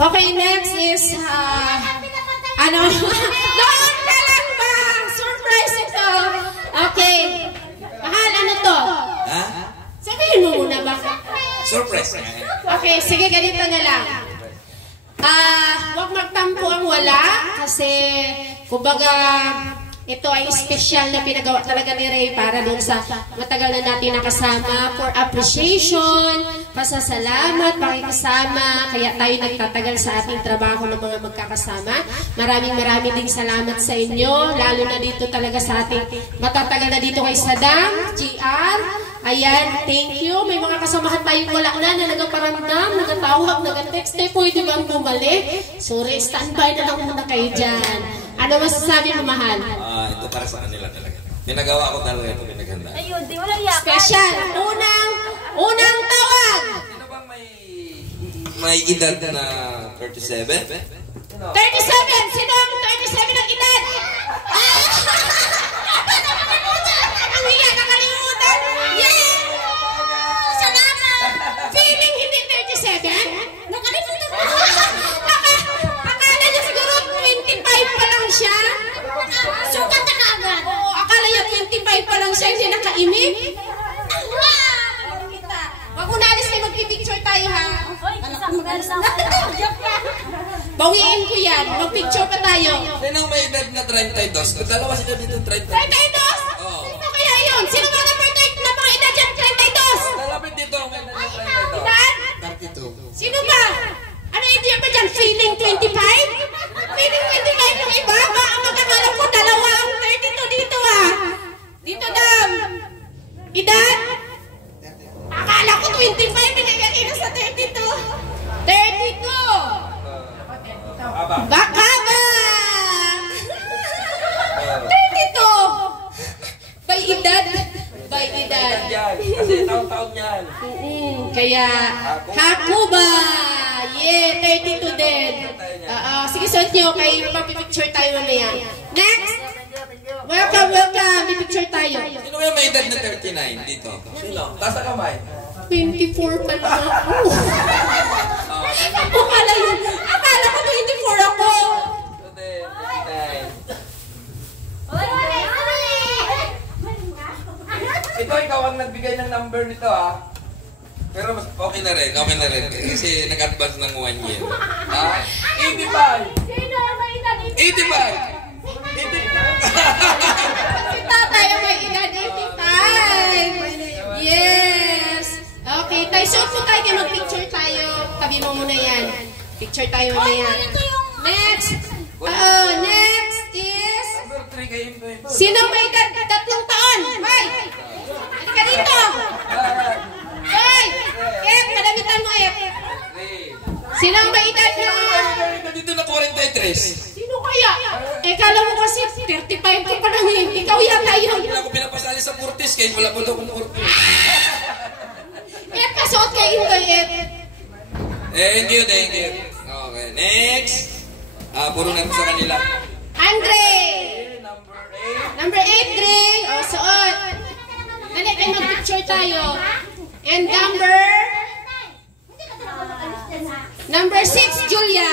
Okay, next is, ano? Doon ka lang ba? Surprise ito. Okay. Mahal, ano to? Ha? Sabihin mo muna ba? Surprise. Okay, sige, ganito na lang. Huwag magtampo ang wala kasi kumbaga ito ay special na pinagawa talaga ni Ray para dun sa matagal na natin nakasama for appreciation, pasasalamat, pakikasama, kaya tayo nagtatagal sa ating trabaho ng mga magkakasama. Maraming din salamat sa inyo, lalo na dito talaga sa ating matatagal na dito kay Sadam, GR. Ayan, thank you. May mga kasamahan tayong wala na nagaparamdam, nagatawag, nagatext. Pwede bang bumalik? Sorry, standby na lang muna kayo dyan. Ano masasabi mo, mahal? Ito para sa kanila talaga. Pinagawa ko talaga ito, pinaghanda. Ayun, di wala yakan. Special. Unang tawag. Sino bang may edad na 37? 37. Sino ang 37 ng edad? Ang hiya, nakalimutan. Yes! Salamat. Feeling hindi 37? Nakalimutan ko. Akala niya siguro 25 pa lang siya. Sukat na kaagad. Oo, akala niya 25 pa lang siya. Hindi nakaimik. Wag mo naalis kayo, magpipicture tayo ha. Bawiin ko yan. Magpicture pa tayo. Sinong may edad na 32? Dalawa sila dito 32. 32? Oo. Sino kaya yun? Sino mga number 30 na mga edad dyan? 32? Lalapit dito ang may edad na 32. Edad? 32. Sino ba? Ano idea ba dyan? Feeling 25? Feeling 25 yung iba? Ba, ang magkakala ko dalawa ang 32 dito ah. Dito daw. Edad? Akala ko 25, pinagkakita sa 32. 32! Baka ba? 32! By edad? By edad. Kasi taon-taon yan. Kaya, Hakuba! Yeah, 32 din. Sige, suot nyo. Kay papipicture tayo mamaya. Next! Welcome. Pipicture tayo. Sino kaya may edad na 39 dito? Sino? Taas na kamay. 24 pa lang ako. Akala ko 24 ako. Ito, ikaw ang nagbigay ng number nito ah. Pero mas okay na rin. Kasi nag-advance ng 1 year. 85! Sino may edad? 85! Si tatay may edad 85. Yes. Okay, tayo suot po tayo. Mag-picture tayo. Tabi mo muna yan. Picture tayo muna yan. Next. Next is... Sino may edad 3 taon? Hoy! Hindi ka dito. Hoy! F, kadamitan mo F. Sino may edad na... Dito na 43. Sino kaya? Kala mo kasi 35 ka pa lang eh. Ikaw yata yun. Hindi ako pinapasali sa 40s kaya wala po daw kung 40. Kasuot kay Indoy Thank you. Okay, next. Puro natin sa kanila. Andre! Number 8, Dre. Suot. Dali kayo mag-picture tayo. And number 6, Julia.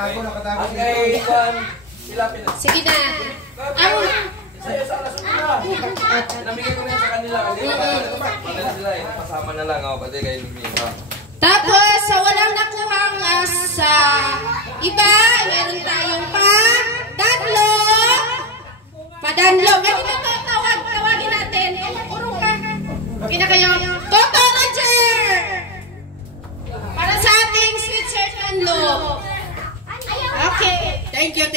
Okay, Sige na. Sa'yo sa alas una. Namigay ko na sa kanila kasi maganda sila eh. Pasama na lang ako pati kayo lumita. Tapos, sa walang nakuhang sa iba, meron tayong Padanlog. Dito tawagin natin. Urong ka. Okay na kayo. Toto Roger! Para sa ating sweet shirt Danlog. Okay. Thank you.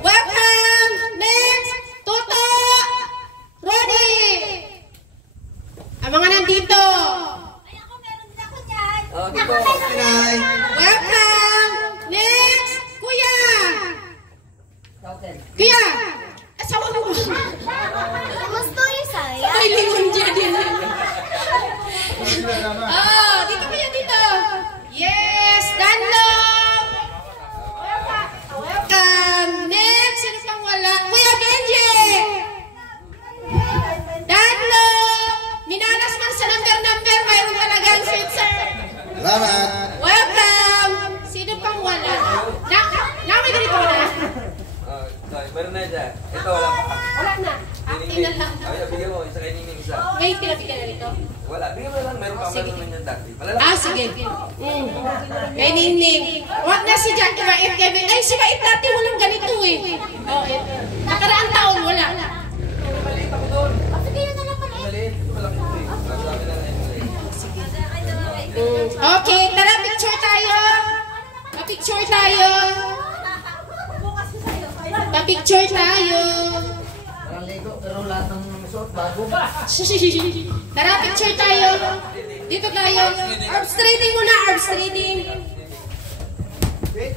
Welcome! Next! Toto! Rodi! Ang mga nandito. Ay, ako meron din ako dyan. Dito. Welcome! Next! Kuya! Kuya! Asawa mo ba? Gusto yung saya. Ay, lingon dyan din. Dito kuya, dito. Yes! Danlog! Welcome! Next! Sino pang wala? Kuya Benji! Danlog! Minalas man sa number, mayroon talagang sweet sir. Salamat. Welcome! dyan. Ito, wala pa. Wala na. Acting na lang. Ay, bigyan mo. Isa kay Nining isa. May pinabigyan na nito. Wala. Bigyan mo lang. Meron pa Sige. meron yan dati. Malalaki. Ah, sige. Kay Ningning. Huwag na si Jackie Mait, Kevin. Ay, si Mait dati walang ganito eh. Oh, nakaraang taon, wala. Maliit ako doon. Sige, yun na lang pala. Maliit. Malaki ko eh. Sabi na lang. Okay, tara, picture tayo. Pa-picture tayo. Bukas ko sa'yo. Pa-picture tayo. Parang ligo, pero lahat ng suot bago. Tara, picture tayo. Dito tayo. Arms trading muna, arms trading. Okay?